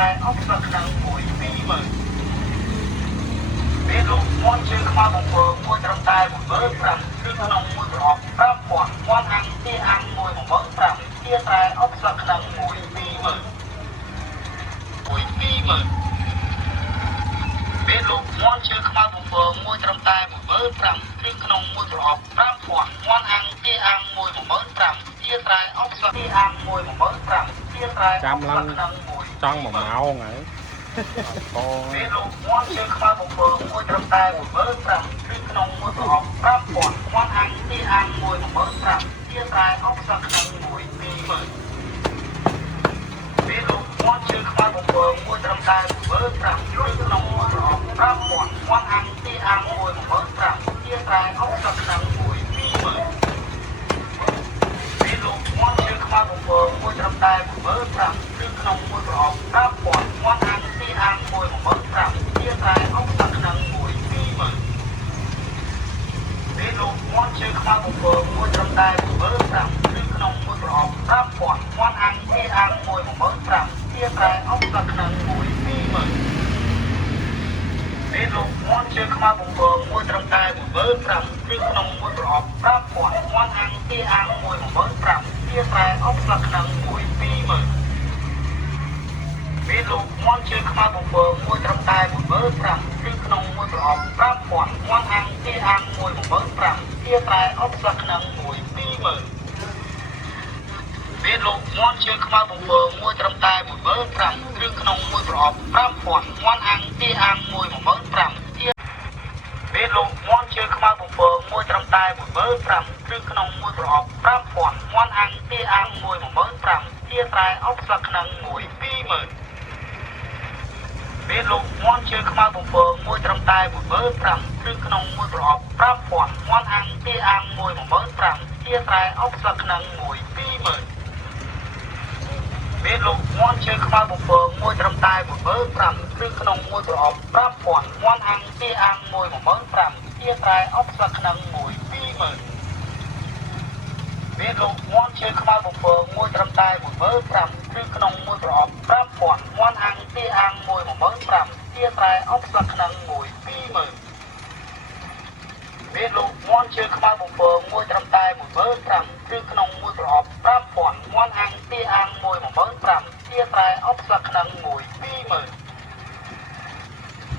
តែអុកស្លឹកខ្នឹងមួយ20000ពេលលោកមាន់ជើងខ្មៅបំពងមួយត្រឹមតែ15000គឺក្នុងមួយប្រអប់5000មាន់អាំងទីអាំងមួយ15000ជាតែអុកស្លឹកខ្នឹងមួយ20000ពេលលោកមាន់ជើងខ្មៅបំពងមួយត្រឹមតែ15000គឺក្នុងមួយប្រអប់5000មាន់អាំងទីអាំងមួយ15000ជាតែអុកស្លឹកទីអាំងមួយ15000ជាតែអុកស្លឹកខ្នឹងមួយចង់1ម៉ោងហើយពេលលោកមាន់ជើងខ្មៅបំពងមួយត្រឹមតែ15000គឺក្នុងមួយប្រអប់5000មាន់អាំងទីអាំងមួយ15000ជាតែអុកស្លឹកខ្នឹងមួយ20000ពេលលោកមាន់ជើងខ្មៅបំពងមួយត្រឹមតែ15000គឺក្នុងមួយប្រអប់5000មាន់អាំងទីអាំងមួយ15000ជាតែអុកស្លឹកខ្នឹងមួយ20000ពេលលោកមាន់ជើងខ្មៅបំពងមួយត្រឹមតែ15000គឺក្នុងមួយប្រអប់5000មាន់អាំងទីអាំងមួយ15000ជាតែអុកស្លឹកខ្នឹងមួយ20000ពេលលោកមាន់ជើងខ្មៅបំពងមួយត្រឹមតែ15000គឺក្នុងមួយប្រអប់5000មាន់អាំងទីអាំងមួយ15000ជាតែអុកស្លឹកខ្នឹងមួយ20000ពេលលោកមាន់ជើងខ្មៅបំពងមួយត្រឹមតែ15000គឺក្នុងមួយប្រអប់5000មាន់អាំងទីអាំងមួយ15000ជាតែអុកស្លឹកខ្នឹងមួយ20000ពេលលោកមាន់ជើងខ្មៅបំពងមួយត្រឹមតែ15000គឺក្នុងមួយប្រអប់5000មាន់អាំងទីអាំងមួយ15000ជាតែអុកស្លឹកខ្នឹងមួយ20000ពេលលោកមាន់ជើងខ្មៅបំពងមួយត្រឹមតែ15000គឺក្នុងមួយប្រអប់5000មាន់អាំងទីអាំងមួយ15000ជាពេលលោកមាន់ជើងខ្មៅបំពងមួយត្រឹមតែ15000គឺក្នុងមួយប្រអប់5000មាន់អាំងទីអាំងមួយ15000ជាតែអុកស្លឹកខ្នឹងមួយ20000ពេលលោកមាន់ជើងខ្មៅបំពងមួយត្រឹមតែ15000គឺក្នុងមួយប្រអប់5000មាន់អាំងទីអាំងមួយ15000ជាតែអុកស្លឹកខ្នឹងមួយ20000ពេលលោកមាន់ជើងខ្មៅបំពងមួយត្រឹមតែ15000គឺក្នុងមួយប្រអប់5000មាន់អាំងទីអាំងមួយ15000ជាតែអុកស្លឹកខ្នឹងមួយ20000ពេលលោកមាន់ជើងខ្មៅបំពងមួយត្រឹមតែ15000គឺក្នុងមួយប្រអប់5000មាន់អាំងទីអាំងមួយ15000ជាតែអុកស្លឹកខ្នឹងមួយ20000ពេលលោកមាន់ជើងខ្មៅបំពងមួយត្រឹមតែ15000គឺក្នុងមួយប្រអប់5000មាន់អាំងទីអាំងមួយ15000ជាតែអុកស្លឹកខ្នឹងមួយ20000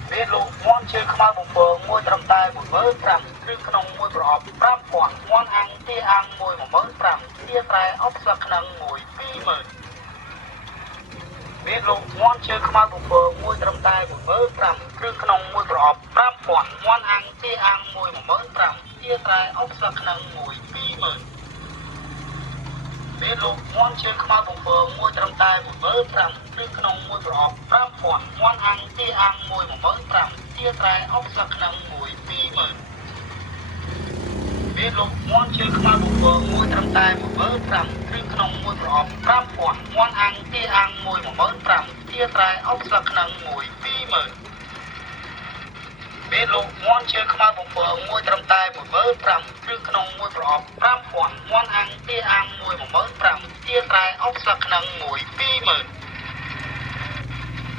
ពេលលោកមាន់ជើងខ្មៅបំពងមួយត្រឹមតែ15000គឺក្នុងមួយប្រអប់5000មាន់អាំងទីអាំងមួយ15000ជាតែអុកស្លឹកខ្នឹងមួយ20000ពេលលោកមាន់ជើងខ្មៅបំពងមួយត្រឹមតែ15000គឺក្នុងមួយប្រអប់5000មាន់អាំងទីអាំងមួយ15000ជាតែអុកស្លឹកខ្នឹងមួយ20000ពេលលោកមាន់ជើងខ្មៅបំពងមួយត្រឹមតែ15000គឺក្នុងមួយប្រអប់5000មាន់អាំងទីអាំងមួយ15000ជាតែអុកស្លឹកខ្នឹងមួយ20000ពេលលោកមាន់ជើងខ្មៅបំពងមួយត្រឹមតែ15000គឺក្នុងមួយប្រអប់5000មាន់អាំងទីអាំងមួយ15000ជាតែអុកស្លឹកខ្នឹងមួយ20000ពេលលោកមាន់ជើងខ្មៅបំពងមួយត្រឹមតែ15000គឺក្នុងមួយប្រអប់5000មាន់អាំងទីអាំងមួយ15000ជាតែអុកស្លឹកខ្នឹងមួយ20000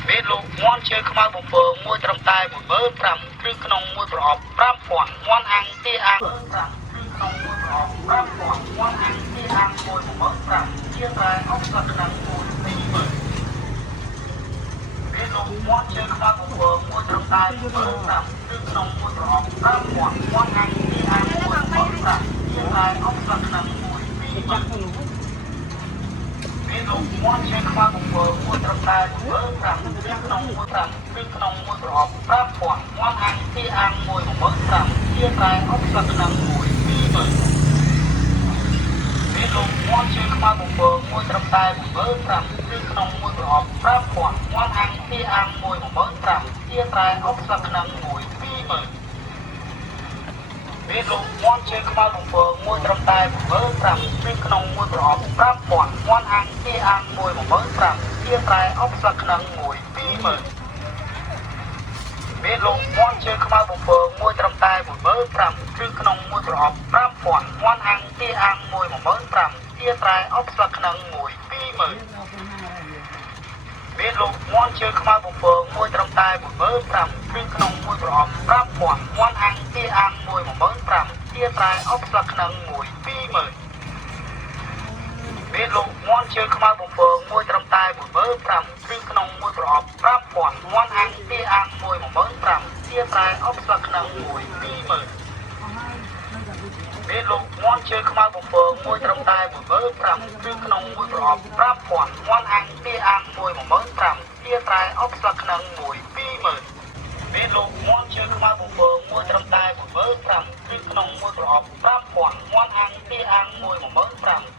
ពេលលោកមាន់ជើងខ្មៅបំពងមួយត្រឹមតែ15000គឺក្នុងមួយប្រអប់5000មាន់អាំងទីអាំងគឺក្នុងមួយប្រអប់5000មាន់អាំងទីអាំងមួយ15000ជាតែអុកស្លឹកខ្នឹងមួយ20000ពេលលោកមាន់ជើងខ្មៅបំពងមួយត្រឹមតែ15000គឺក្នុងមួយប្រអប់5000មាន់អាំងទីអាំងមួយ15000ជាតែអុកស្លឹកខ្នឹងមួយ20000ពេលលោកមាន់ជើងខ្មៅបំពងមួយត្រឹមតែ15000គឺក្នុងមួយ5គឺក្នុងមួយប្រអប់5000មាន់អាំងទីអាំងមួយ15000ជាតែអុកស្លឹកខ្នឹងមួយ20000ពេលលោកមាន់ជើងខ្មៅបំពងមួយត្រឹមតែ15000គឺក្នុងមួយប្រអប់5000មាន់អាំងទីអាំងមួយ15000ជាតែអុកស្លឹកខ្នឹងមួយ20000ពេលលោកមាន់ជើងខ្មៅបំពងមួយត្រឹមតែ15000គឺក្នុងមួយប្រអប់5000មាន់អាំងទីអាំងមួយ15000ជាតែអុកស្លឹកខ្នឹងមួយ20000ពេលលោកមាន់ជើងខ្មៅបំពងមួយត្រឹមតែ15000គឺក្នុងមួយប្រអប់5000មាន់អាំងទីអាំងមួយ15000ជាតែអុកស្លឹកខ្នឹងមួយ20000ព មានលោកមន់ជើងខ្មៅបំពងមួយត្រឹមតែ 15000 គ្រឿងក្នុងមួយប្រអប់ 5000 មាន់អាំងទាអាំងមួយ 15000 ទាត្រែអុកស្លឹកខ្នឹងមួយ 20000 មានលោកមន់ជើងខ្មៅបំពងមួយត្រឹមតែ 15000 គ្រឿងក្នុងមួយប្រអប់ 5000 មាន់អាំងទាអាំងមួយ 15000 ទាត្រែអុកស្លឹកខ្នឹងមួយ 20000 មានលោកមន់ជើងខ្មៅបំពងមួយត្រឹមតែ 15000 គ្រឿងក្នុងមួយប្រអប់ 5000 មាន់អាំងទាអាំងមួយ 15000 ទាត្រែអុកស្លឹកខ្នឹងមួយ 20000 មានលោកមន់ជើងខ្មៅបំពងមួយត្រឹមតែ 15000 គ្រឿងក្នុងមួយប្រអប់ 5000 មាន់អាំងទាអាំងមួយ 15000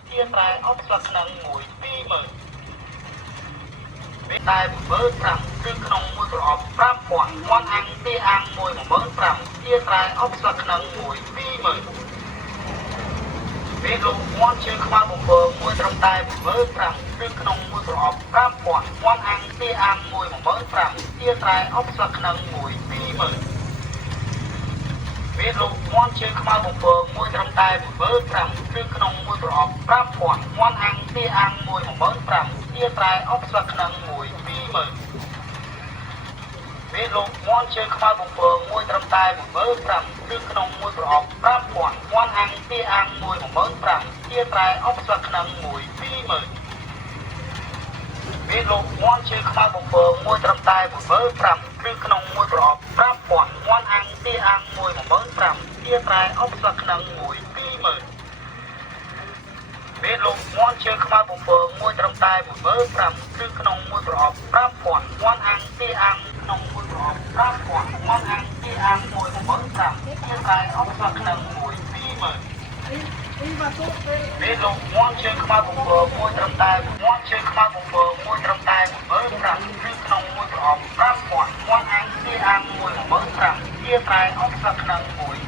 ទាត្រែអុកស្លឹកខ្នឹងមួយ 20000 មានតែ 15000 គ្រឿងក្នុងមួយប្រអប់ 5000 មាន់អាំងទាអាំងមួយ 15000 ទាត្រែអុកស្លឹកខ្នឹងមួយ 20000 មានលោកមន់ជើងខ្មៅបំពងមួយត្រឹមតែ 15000 គ្រឿងក្នុងមួយប្រអប់ 5000 មាន់អាំងទាអាំងមួយ 15000 ទាត្រែអុកស្លឹកខ្នឹងមួយ 20000 មានលោកមន់ជើងខ្មៅបំពងមួយត្រឹមតែ 15000 គ្រឿងក្នុងមួយប្រអប់ 5000 មាន់អាំងទាអាំងមួយ 15000 ទាត្រែអុកស្លឹកខ្នឹងមួយ 20000 មានលោកមន់ជើងខ្មៅបំពងមួយត្រឹមតែ 15000 គ្រឿងក្នុងមួយប្រអប់ 5000 មាន់អាំងទាអាំងមួយ 15000 ទាត្រែអុកស្លឹកខ្នឹងមួយ 20000 មានលោកមន់ជើងខ្មៅបំពងមួយត្រឹមតែ 15000 គ្រឿងក្នុងមួយប្រអប់ 5000 មាន់អាំងទាអាំងមួយ 15000 ទាត្រែអុកស្លឹកខ្នឹងមួយ 20000 មានលោកមន់ជើងខ្មៅបំពងមួយត្រឹមតែ 15000 គ្រឿងក្នុងមួយប្រអប់ 5000 មាន់អាំងទាអាំងក្នុងមួយប្រអប់ 5000 មាន់អាំងទាអាំងមួយ 15000 ទាត្រែអុកស្លឹកខ្នឹងមួយ 20000 មានលោកមន់ជើងខ្មៅបំពងមួយត្រឹមតែមន់ជើងខ្មៅបំពងមួយត្រឹមតែ 15000 គ្រឿងក្នុងមួយប្រអប់ 5000 មាន់អាំងទាអាំងមួយ 15000 ទាត្រែអុកស្លឹកខ្នឹងមួយ 20000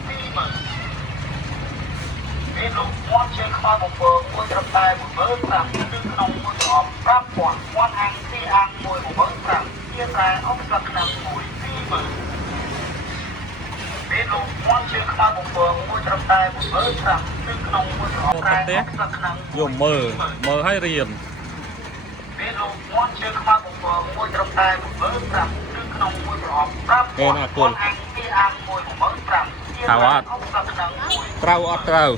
មានលោកមន់ជើងខ្មៅបំពងមួយត្រឹមតែ 15000 គ្រឿងក្នុងមួយប្រអប់ 5000 មាន់អាំងទាអាំងមួយ 15000 ទាត្រែអុកស្លឹកខ្នឹងមួយ 20000 មានលោកមន់ជើងខ្មៅបំពងមួយត្រឹមតែ 15000 គ្រឿងក្នុងមួយប្រអប់ 5000 ស្លឹកខ្នឹងយកមើលឲ្យរៀនមានលោកមន់ជើងខ្មៅបំពងមួយត្រឹមតែ 15000 គ្រឿងក្នុងមួយប្រអប់ 5000 មាន់អាំងទាអាំងមួយ 15000 ទាត្រែអុកស្លឹកខ្នឹងមួយ ត្រូវអត់ត្រូវ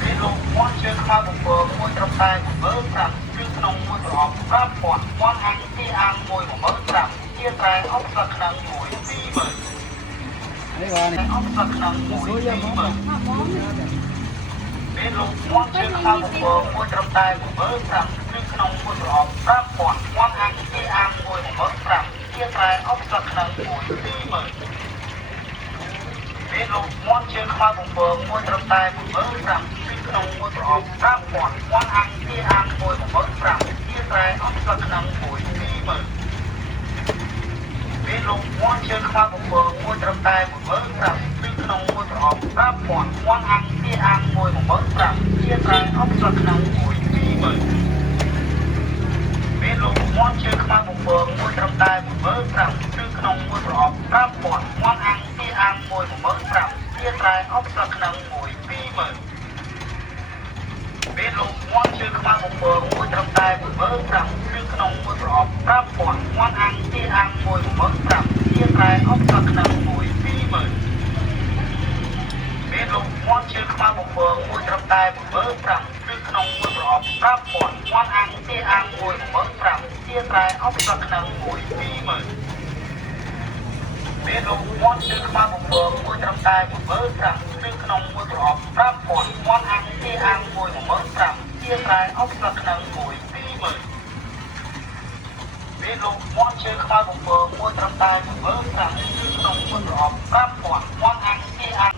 មានលោកមន់ជើងខ្មៅបំពងមួយត្រឹមតែ 15000 គ្រឿងក្នុងមួយប្រអប់ 5000 មាន់អាំងទាអាំងមួយ 15000 ទាត្រែអុកស្លឹកខ្នឹងមួយ 20000 នេះបាទនេះអត់ស្លឹកខ្នឹងមួយ 20000 មានលោកមន់ជើងខ្មៅបំពងមួយត្រឹមតែ 15000 គ្រឿងក្នុងមួយប្រអប់ 5000 មាន់អាំងទាអាំងមួយ 15000 ទាត្រែអុកស្លឹកខ្នឹងមួយ 20000 មានលោកមន់ជើងខ្មៅបំពងមួយត្រឹមតែ 15000 គ្រឿងក្នុងមួយប្រអប់ 5000 មាន់អាំងទាអាំងមួយ 15000 ទាត្រែអុកស្លឹកខ្នឹងមួយ 20000 មានលោកមន់ជើងខ្មៅបំពងមួយត្រឹមតែ 15000 គ្រឿងក្នុងមួយប្រអប់ 5000 មាន់អាំងទាអាំងមួយ 15000 ទាត្រែអុកស្លឹកខ្នឹងមួយ 20000 មានលោកមន់ជើងខ្មៅបំពងមួយត្រឹមតែ 15000 គ្រឿងក្នុងមួយប្រអប់ 5000 មាន់អាំងទាអាំងមួយ 15000 ទាត្រែអុកស្លឹកខ្នឹងមួយ 20000 មានលោកមន់ជើងខ្មៅបំពងមួយត្រឹមតែ 15000 គ្រឿងក្នុងមួយប្រអប់ 5000 មាន់អាំងទាអាំងមួយ 15000 ទាត្រែអុកស្លឹកខ្នឹងមួយ 20000 មានលោកមន់ជើងខ្មៅបំពងមួយត្រឹមតែ 15000 គ្រឿងក្នុងមួយប្រអប់ 5000 មាន់អាំងទាអាំងមួយ 15000 ទាត្រែអុកស្លឹកខ្នឹងមួយ 20000 មានលោកមន់ជើងខ្មៅបំពងមួយត្រឹមតែ 15000 គ្រឿងក្នុងមួយប្រអប់ 5000 មាន់អាំងទាអាំងមួយ 15000 ទាត្រែអុកស្លឹកខ្នឹងមួយ 20000 មានលោកមន់ជើងខ្មៅបំពងមួយត្រឹមតែ 15000 គ្រឿងក្នុងមួយប្រអប់ 5000 មាន់អាំងទាអាំង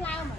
lao mà